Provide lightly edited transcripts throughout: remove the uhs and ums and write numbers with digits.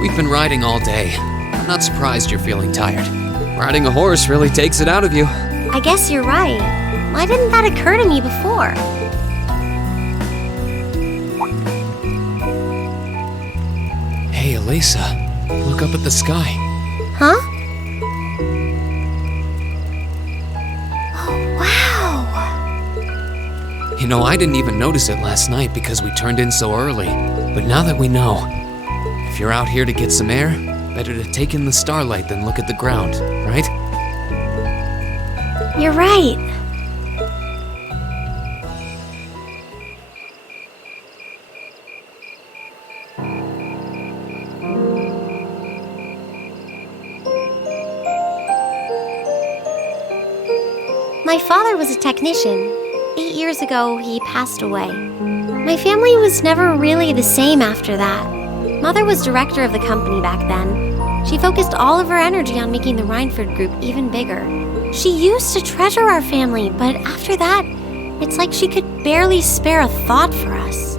We've been riding all day. I'm not surprised you're feeling tired. Riding a horse really takes it out of you. I guess you're right. Why didn't that occur to me before? Hey, Elisa, look up at the sky. Huh? Oh, wow! You know, I didn't even notice it last night because we turned in so early. But now that we know, if you're out here to get some air, better to take in the starlight than look at the ground, right? You're right. My father was a technician. 8 years ago, he passed away. My family was never really the same after that. Mother was director of the company back then. She focused all of her energy on making the Rhineford Group even bigger. She used to treasure our family, but after that, it's like she could barely spare a thought for us.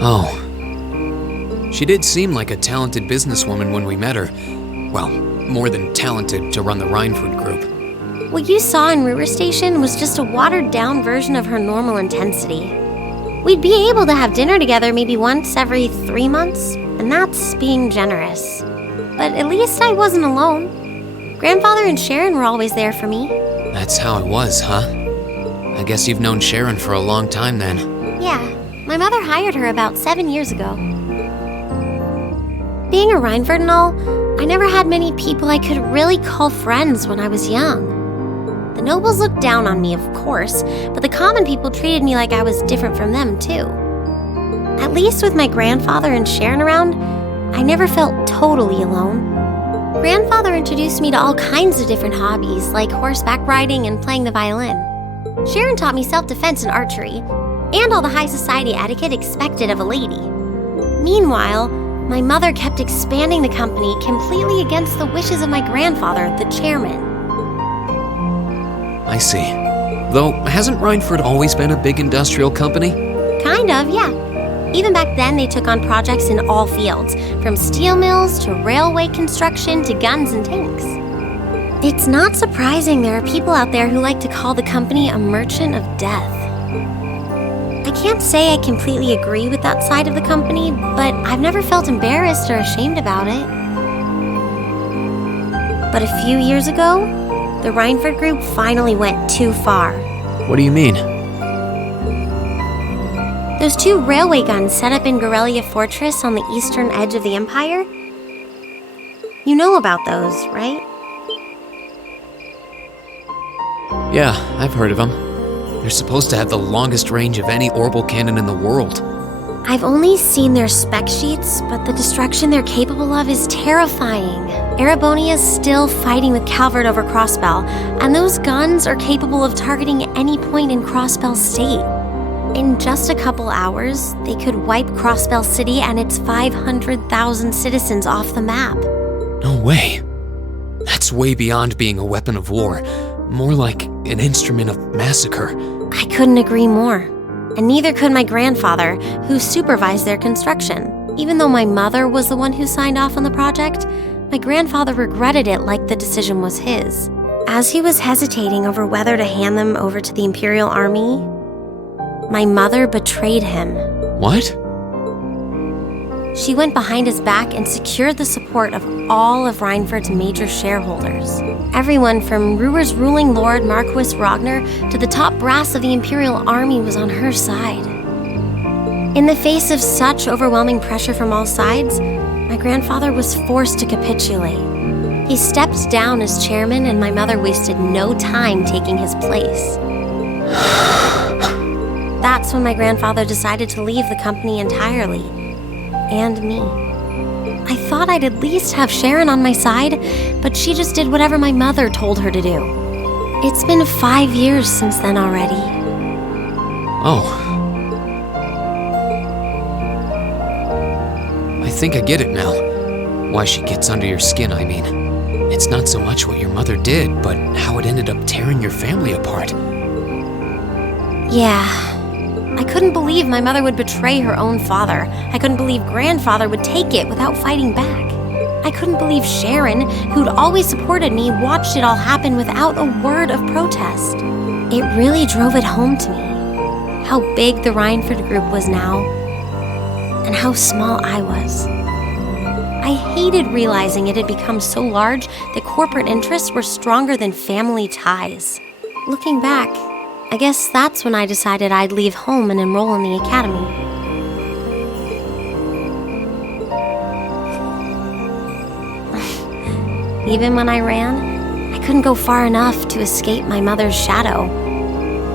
Oh. She did seem like a talented businesswoman when we met her. Well, more than talented to run the Rhineford Group. What you saw in River Station was just a watered-down version of her normal intensity. We'd be able to have dinner together maybe once every 3 months, and that's being generous. But at least I wasn't alone. Grandfather and Sharon were always there for me. That's how it was, huh? I guess you've known Sharon for a long time then. Yeah, my mother hired her about 7 years ago. Being a Rhineford and all, I never had many people I could really call friends when I was young. The nobles looked down on me, of course, but the common people treated me like I was different from them, too. At least with my grandfather and Sharon around, I never felt totally alone. Grandfather introduced me to all kinds of different hobbies, like horseback riding and playing the violin. Sharon taught me self-defense and archery, and all the high society etiquette expected of a lady. Meanwhile, my mother kept expanding the company completely against the wishes of my grandfather, the chairman. I see. Though, hasn't Rhineford always been a big industrial company? Kind of, yeah. Even back then, they took on projects in all fields, from steel mills to railway construction to guns and tanks. It's not surprising there are people out there who like to call the company a merchant of death. I can't say I completely agree with that side of the company, but I've never felt embarrassed or ashamed about it. But a few years ago, the Rhineford Group finally went too far. What do you mean? Those 2 railway guns set up in Gorelia Fortress on the eastern edge of the Empire? You know about those, right? Yeah, I've heard of them. They're supposed to have the longest range of any orbital cannon in the world. I've only seen their spec sheets, but the destruction they're capable of is terrifying. Erebonia's still fighting with Calvert over Crossbell, and those guns are capable of targeting any point in Crossbell State. In just a couple hours, they could wipe Crossbell City and its 500,000 citizens off the map. No way. That's way beyond being a weapon of war. More like an instrument of massacre. I couldn't agree more. And neither could my grandfather, who supervised their construction. Even though my mother was the one who signed off on the project, my grandfather regretted it like the decision was his. As he was hesitating over whether to hand them over to the Imperial Army, my mother betrayed him. What? She went behind his back and secured the support of all of Rhineford's major shareholders. Everyone from Ruhr's ruling lord Marquis Ragnar to the top brass of the Imperial Army was on her side. In the face of such overwhelming pressure from all sides, my grandfather was forced to capitulate. He stepped down as chairman, and my mother wasted no time taking his place. That's when my grandfather decided to leave the company entirely. And me. I thought I'd at least have Sharon on my side, but she just did whatever my mother told her to do. It's been 5 years since then already. Oh. I think I get it now. Why she gets under your skin, I mean. It's not so much what your mother did, but how it ended up tearing your family apart. Yeah. I couldn't believe my mother would betray her own father. I couldn't believe grandfather would take it without fighting back. I couldn't believe Sharon, who'd always supported me, watched it all happen without a word of protest. It really drove it home to me, how big the Rhineford group was now, and how small I was. I hated realizing it had become so large that corporate interests were stronger than family ties. Looking back, I guess that's when I decided I'd leave home and enroll in the academy. Even when I ran, I couldn't go far enough to escape my mother's shadow,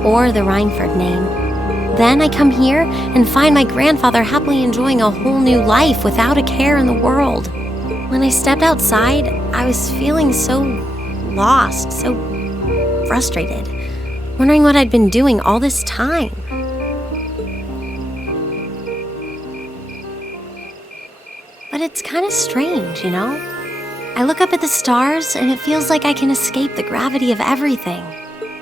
or the Rhineford name. Then I come here and find my grandfather happily enjoying a whole new life without a care in the world. When I stepped outside, I was feeling so lost, so frustrated, wondering what I'd been doing all this time. But it's kind of strange, you know? I look up at the stars and it feels like I can escape the gravity of everything.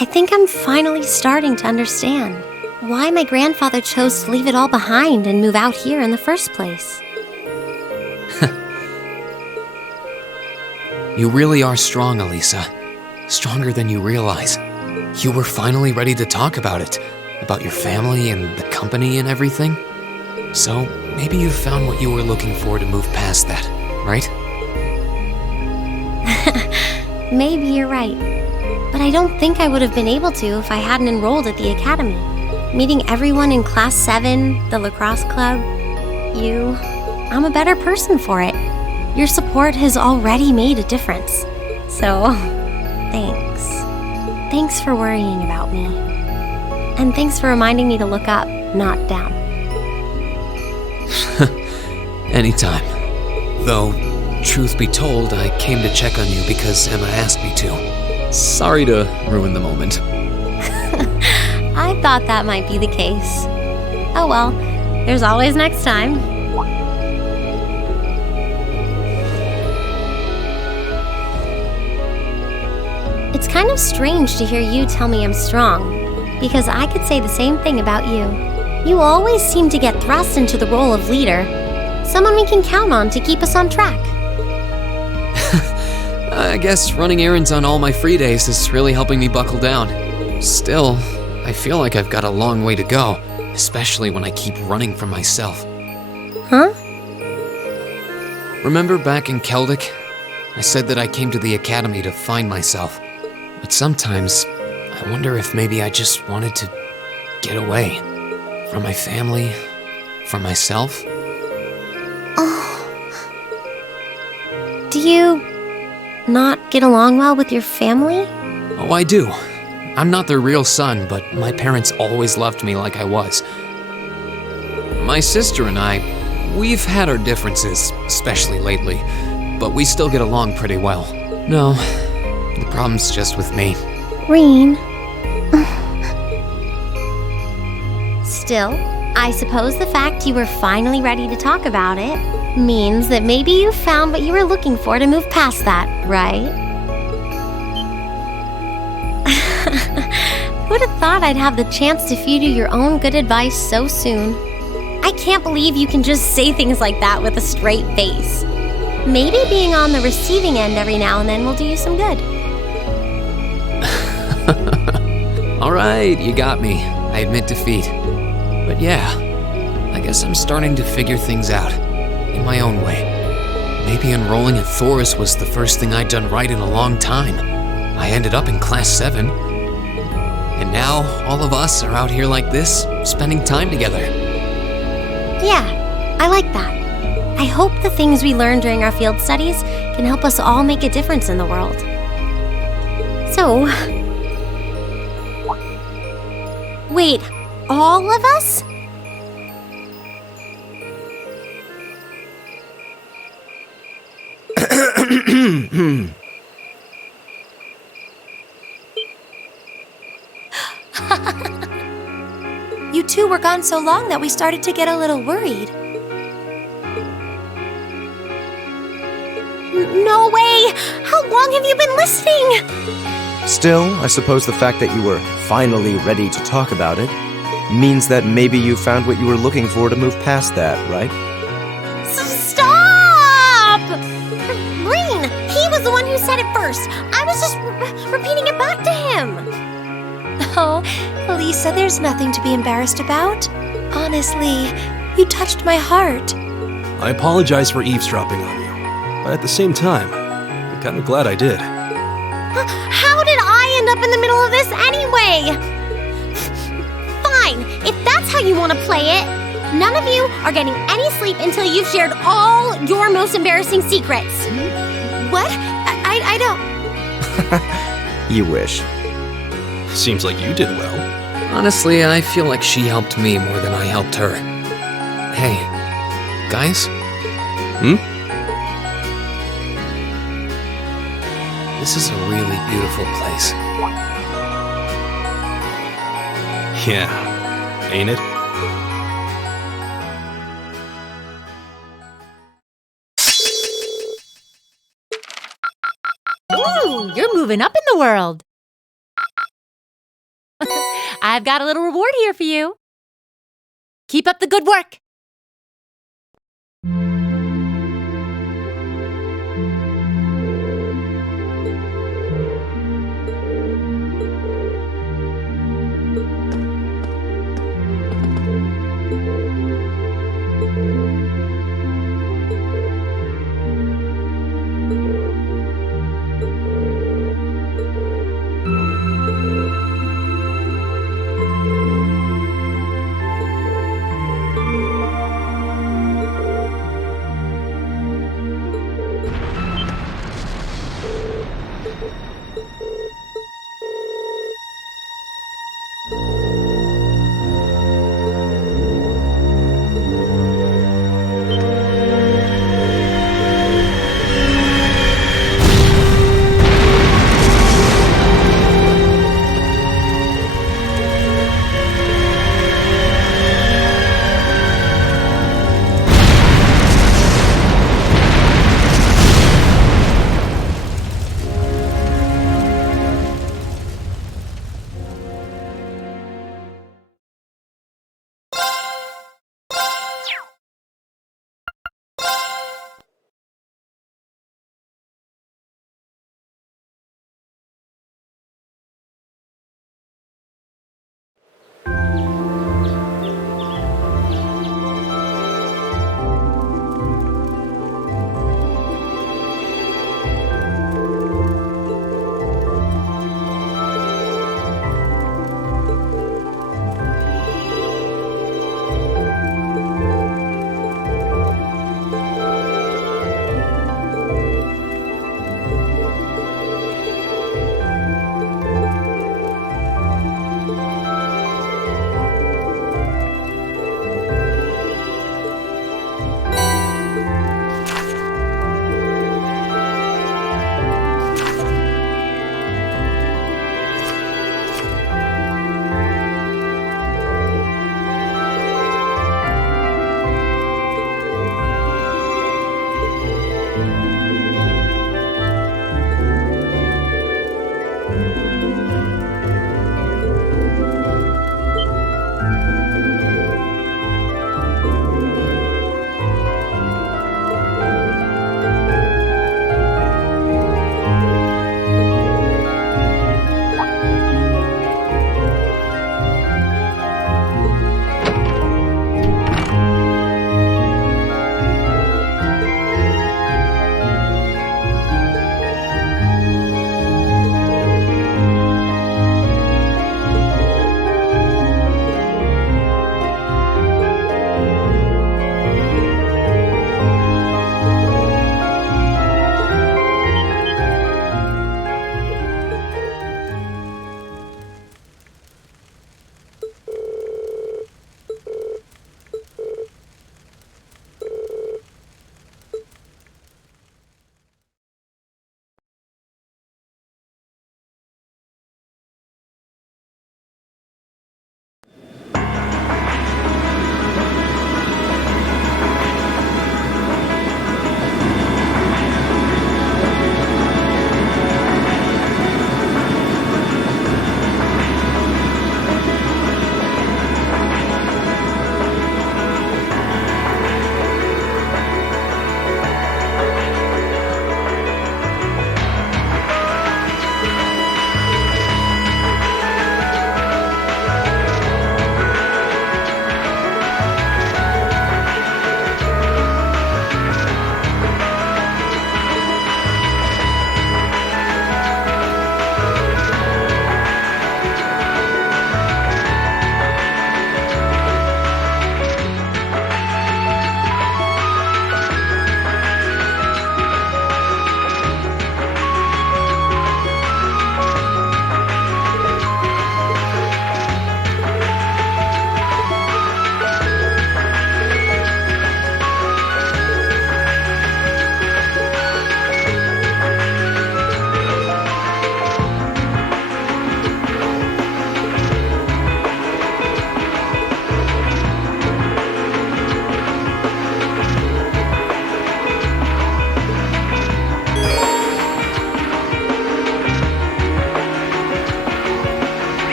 I think I'm finally starting to understand why my grandfather chose to leave it all behind and move out here in the first place. You really are strong, Elisa. Stronger than you realize. You were finally ready to talk about it, about your family and the company and everything. So maybe you found what you were looking for to move past that, right? Maybe you're right. But I don't think I would have been able to if I hadn't enrolled at the academy. Meeting everyone in Class 7, the lacrosse club, you, I'm a better person for it. Your support has already made a difference. So, thanks. Thanks for worrying about me. And thanks for reminding me to look up, not down. Anytime. Though, truth be told, I came to check on you because Emma asked me to. Sorry to ruin the moment. I thought that might be the case. Oh well, there's always next time. It's kind of strange to hear you tell me I'm strong, because I could say the same thing about you. You always seem to get thrust into the role of leader, someone we can count on to keep us on track. I guess running errands on all my free days is really helping me buckle down. Still, I feel like I've got a long way to go, especially when I keep running from myself. Huh? Remember back in Celtic? I said that I came to the academy to find myself. But sometimes, I wonder if maybe I just wanted to get away. From my family, from myself. Oh. Do you not get along well with your family? Oh, I do. I'm not their real son, but my parents always loved me like I was. My sister and I, we've had our differences, especially lately, but we still get along pretty well. No, the problem's just with me. Reen. Still, I suppose the fact you were finally ready to talk about it means that maybe you found what you were looking for to move past that, right? Who'd have thought I'd have the chance to feed you your own good advice so soon? I can't believe you can just say things like that with a straight face. Maybe being on the receiving end every now and then will do you some good. All right, you got me. I admit defeat. But yeah, I guess I'm starting to figure things out, in my own way. Maybe enrolling at Thor's was the first thing I'd done right in a long time. I ended up in Class 7. And now, all of us are out here like this, spending time together. Yeah, I like that. I hope the things we learned during our field studies can help us all make a difference in the world. So... Wait, all of us? You two were gone so long that we started to get a little worried. No way! How long have you been listening? Still, I suppose the fact that you were finally ready to talk about it means that maybe you found what you were looking for to move past that, right? Stop! Green, he was the one who said it first. I was just repeating it back to him. Oh, Lisa, there's nothing to be embarrassed about. Honestly, you touched my heart. I apologize for eavesdropping on you, but at the same time, I'm kind of glad I did. How did I end up in the middle of this anyway? Fine, if that's how you want to play it. None of you are getting any sleep until you've shared all your most embarrassing secrets. What? I don't... You wish. Seems like you did well. Honestly, I feel like she helped me more than I helped her. Hey, guys? This is a really beautiful place. Yeah, ain't it? Ooh, you're moving up in the world. I've got a little reward here for you. Keep up the good work.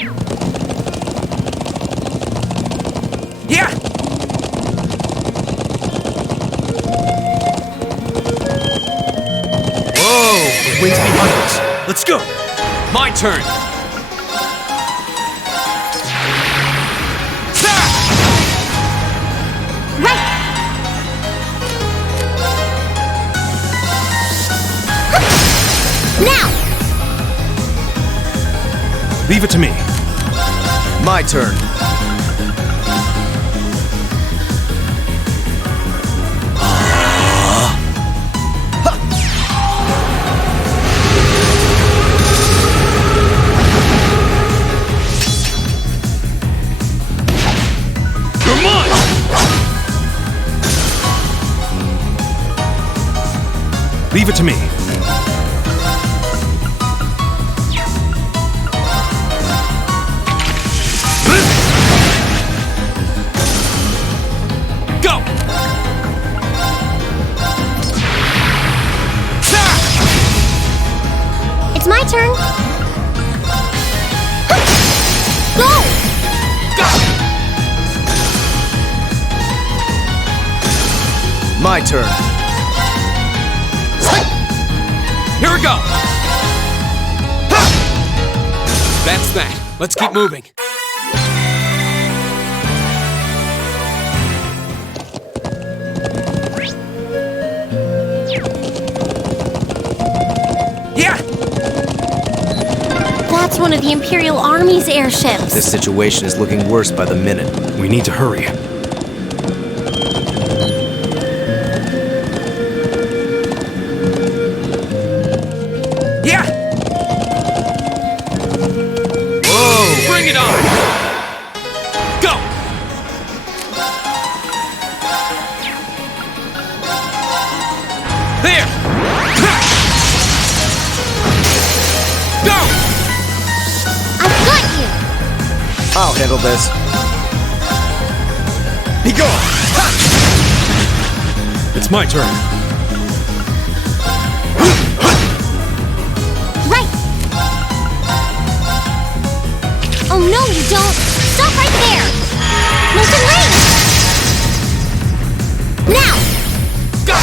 Yeah! Whoa! The wind's behind us. Let's go! My turn! Now! Leave it to me. My turn. You're mine! Leave it to me. Go! It's my turn. Go! My turn. Here we go! That's that. Let's keep moving. Yeah! That's one of the Imperial Army's airships. This situation is looking worse by the minute. We need to hurry. Yeah! Whoa! Bring it on! Go! There! Go! I've got you! I'll handle this. Be gone! It's my turn. Right! Oh no, you don't! Stop right there! Listen, wait! Now! Go!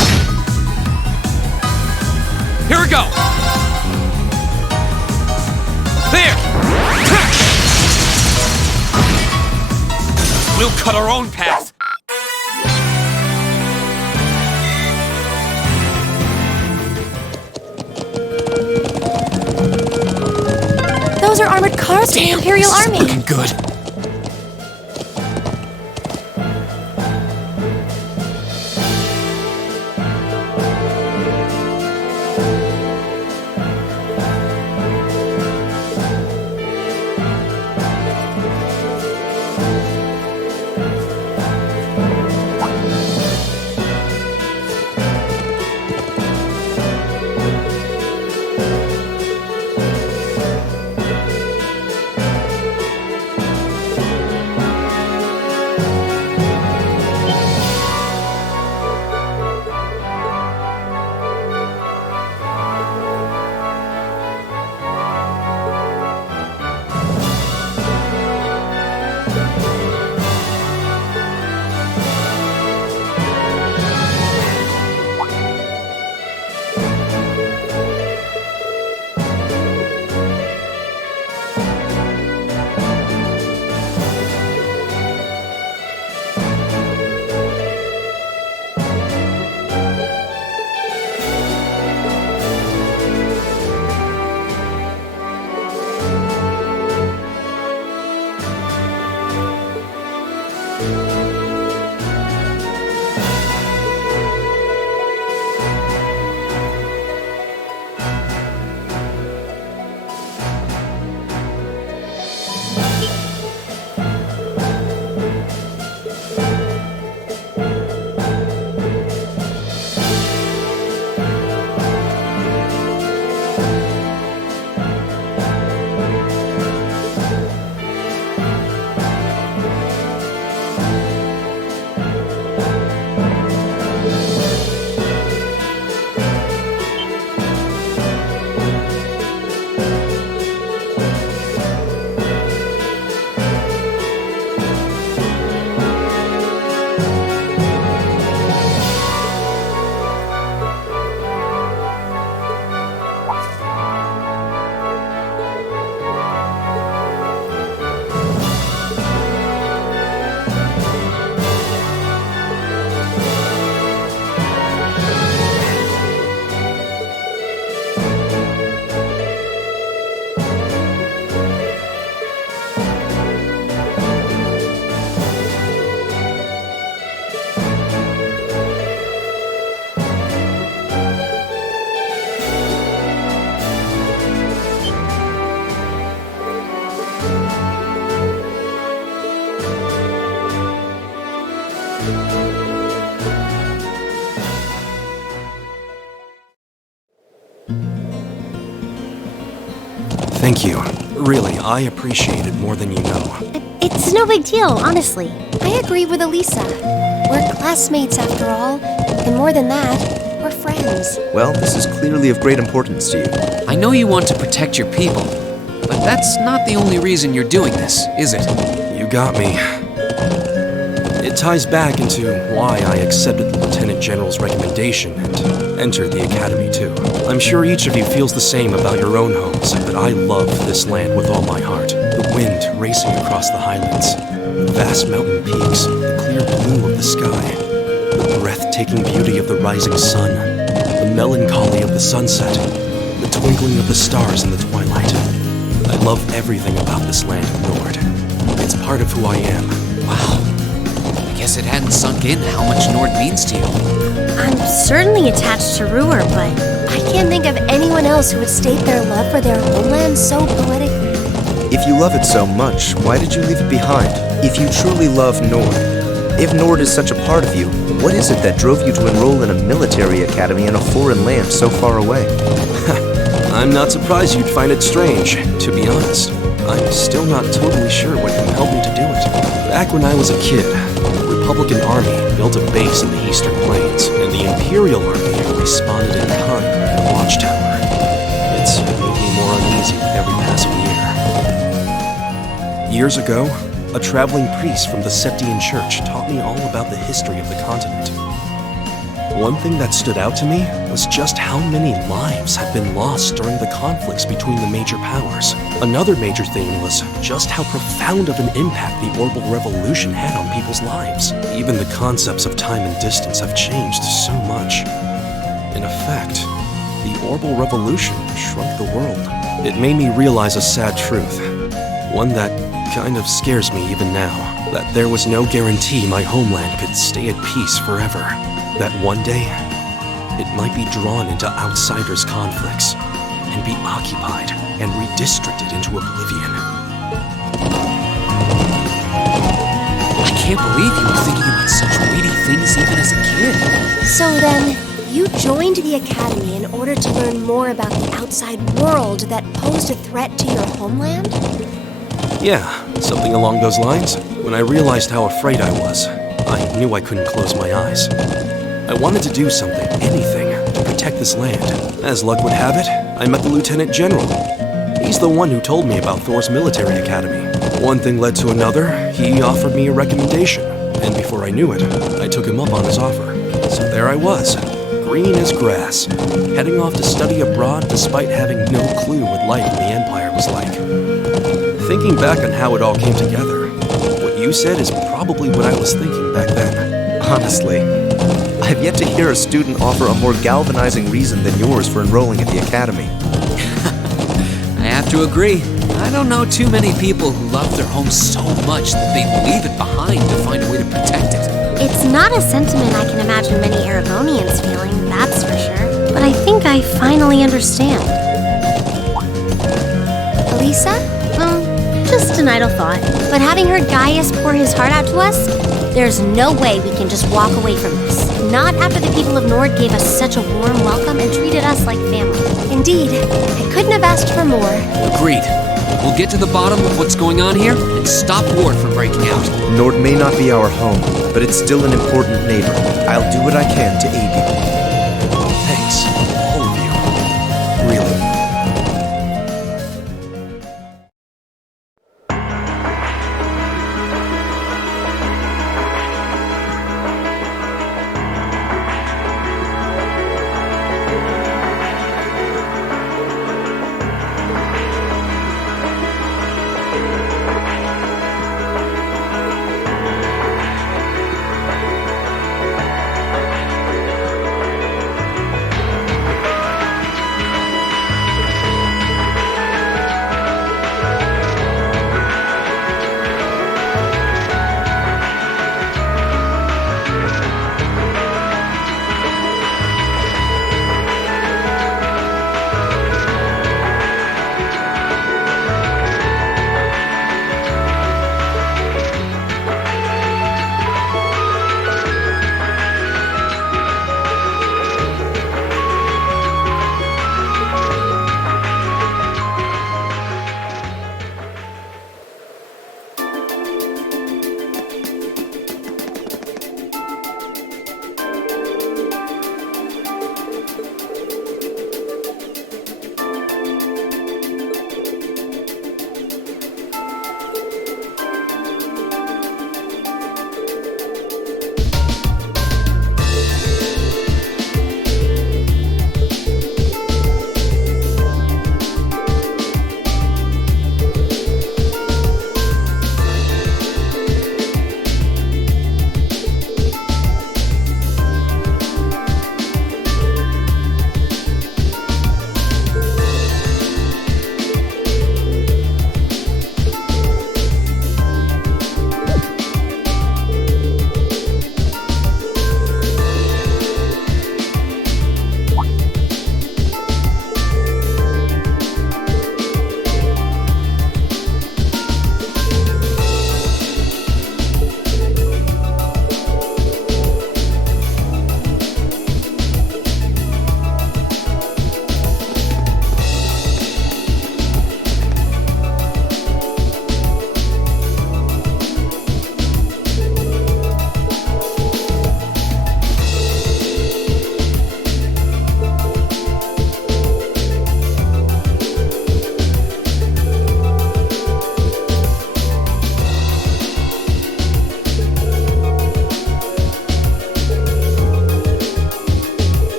Here we go! There! We'll cut our own path! Those are armored cars from the Imperial this is Army. looking good. Thank you. Really, I appreciate it more than you know. It's no big deal, honestly. I agree with Elisa. We're classmates after all, and more than that, we're friends. Well, this is clearly of great importance to you. I know you want to protect your people, but that's not the only reason you're doing this, is it? You got me. It ties back into why I accepted the Lieutenant General's recommendation and entered the Academy too. I'm sure each of you feels the same about your own homes, but I love this land with all my heart. The wind racing across the highlands, the vast mountain peaks, the clear blue of the sky, the breathtaking beauty of the rising sun, the melancholy of the sunset, the twinkling of the stars in the twilight. I love everything about this land of Nord. It's part of who I am. Wow. I guess it hadn't sunk in how much Nord means to you. I'm certainly attached to Ruhr, but I can't think of anyone else who would state their love for their homeland so poetically. If you love it so much, why did you leave it behind? If you truly love Nord, if Nord is such a part of you, what is it that drove you to enroll in a military academy in a foreign land so far away? I'm not surprised you'd find it strange, to be honest. I'm still not totally sure what can help me to do it. Back when I was a kid, the Republican Army built a base in the Eastern Plains, and the Imperial Army responded in kind in the Watchtower. It's made me more uneasy with every passing year. Years ago, a traveling priest from the Septian Church taught me all about the history of the continent. One thing that stood out to me was just how many lives had been lost during the conflicts between the major powers. Another major thing was just how profound of an impact the Orbital Revolution had on people's lives. Even the concepts of time and distance have changed so much. In effect, the Orbital Revolution shrunk the world. It made me realize a sad truth, one that kind of scares me even now, that there was no guarantee my homeland could stay at peace forever. That one day, it might be drawn into outsiders' conflicts and be occupied and redistricted into oblivion. I can't believe you were thinking about such weighty things even as a kid. So then, you joined the Academy in order to learn more about the outside world that posed a threat to your homeland? Yeah, something along those lines. When I realized how afraid I was, I knew I couldn't close my eyes. I wanted to do something, anything, to protect this land. As luck would have it, I met the Lieutenant General. He's the one who told me about Thor's military academy. One thing led to another, he offered me a recommendation, and before I knew it, I took him up on his offer. So there I was, green as grass, heading off to study abroad despite having no clue what life in the Empire was like. Thinking back on how it all came together, what you said is probably what I was thinking back then. Honestly, I've yet to hear a student offer a more galvanizing reason than yours for enrolling at the Academy. I have to agree. I don't know too many people who love their home so much that they'd leave it behind to find a way to protect it. it's not a sentiment I can imagine many Erebonians feeling, that's for sure. But I think I finally understand. Elisa? Just an idle thought. But having heard Gaius pour his heart out to us, there's no way we can just walk away from this. Not after the people of Nord gave us such a warm welcome and treated us like family. Indeed, I couldn't have asked for more. Agreed. We'll get to the bottom of what's going on here and stop war from breaking out. Nord may not be our home, but it's still an important neighbor. I'll do what I can to aid you. Thanks, all of you. Really.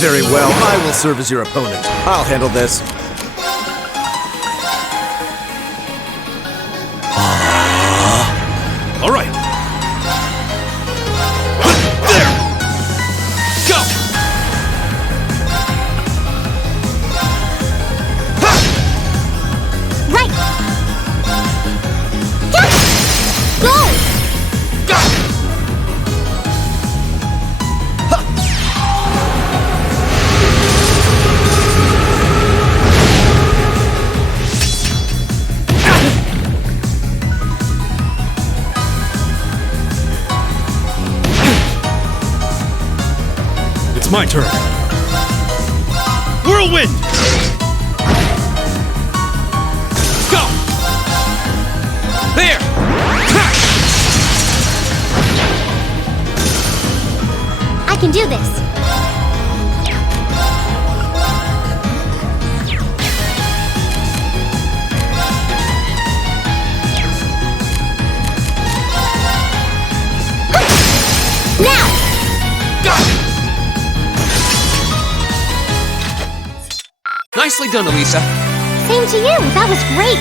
Very well, I will serve as your opponent. I'll handle this. All right. There! Go! Right! Go! It's my turn. Whirlwind! Go! There! I can do this. Now! Nicely done, Elisa. Same to you. That was great.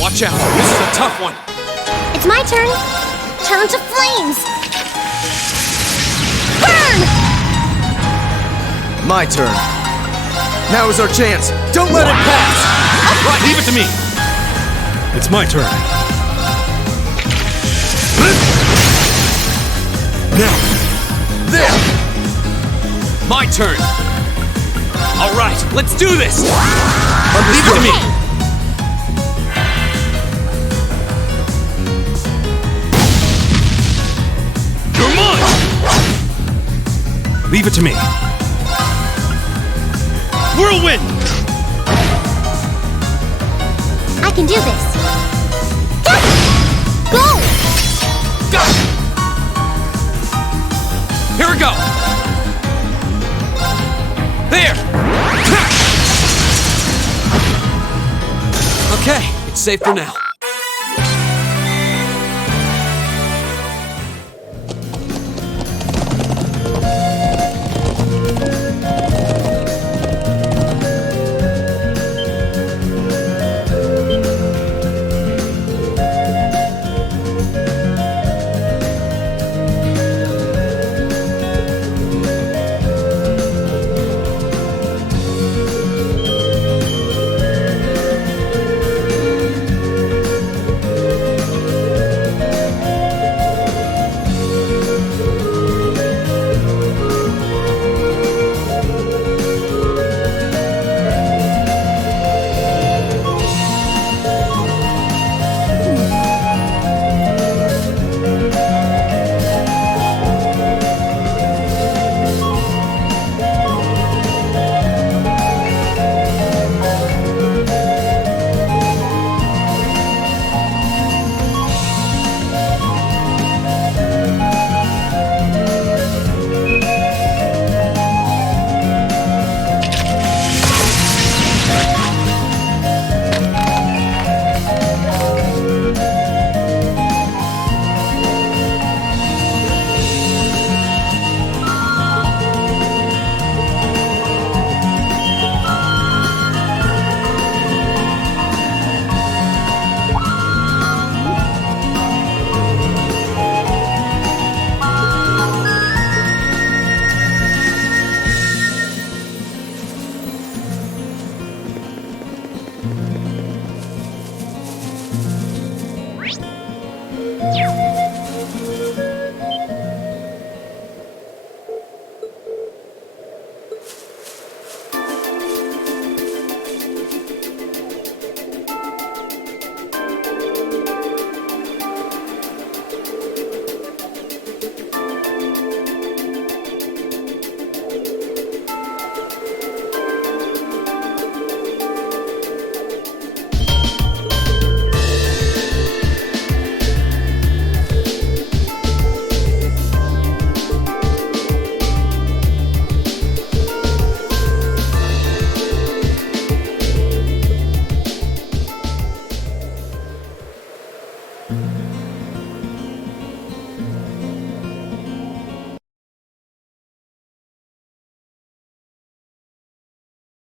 Watch out, this is a tough one. It's my turn. Turn to flames. Burn! My turn. Now is our chance. Don't let it pass! Right, leave it to me. It's my turn. Now. There! My turn. All right, let's do this. Leave it to me. You're mine. Leave it to me. Whirlwind! I can do this. Go! Go! Here we go. There. Okay, it's safe for now.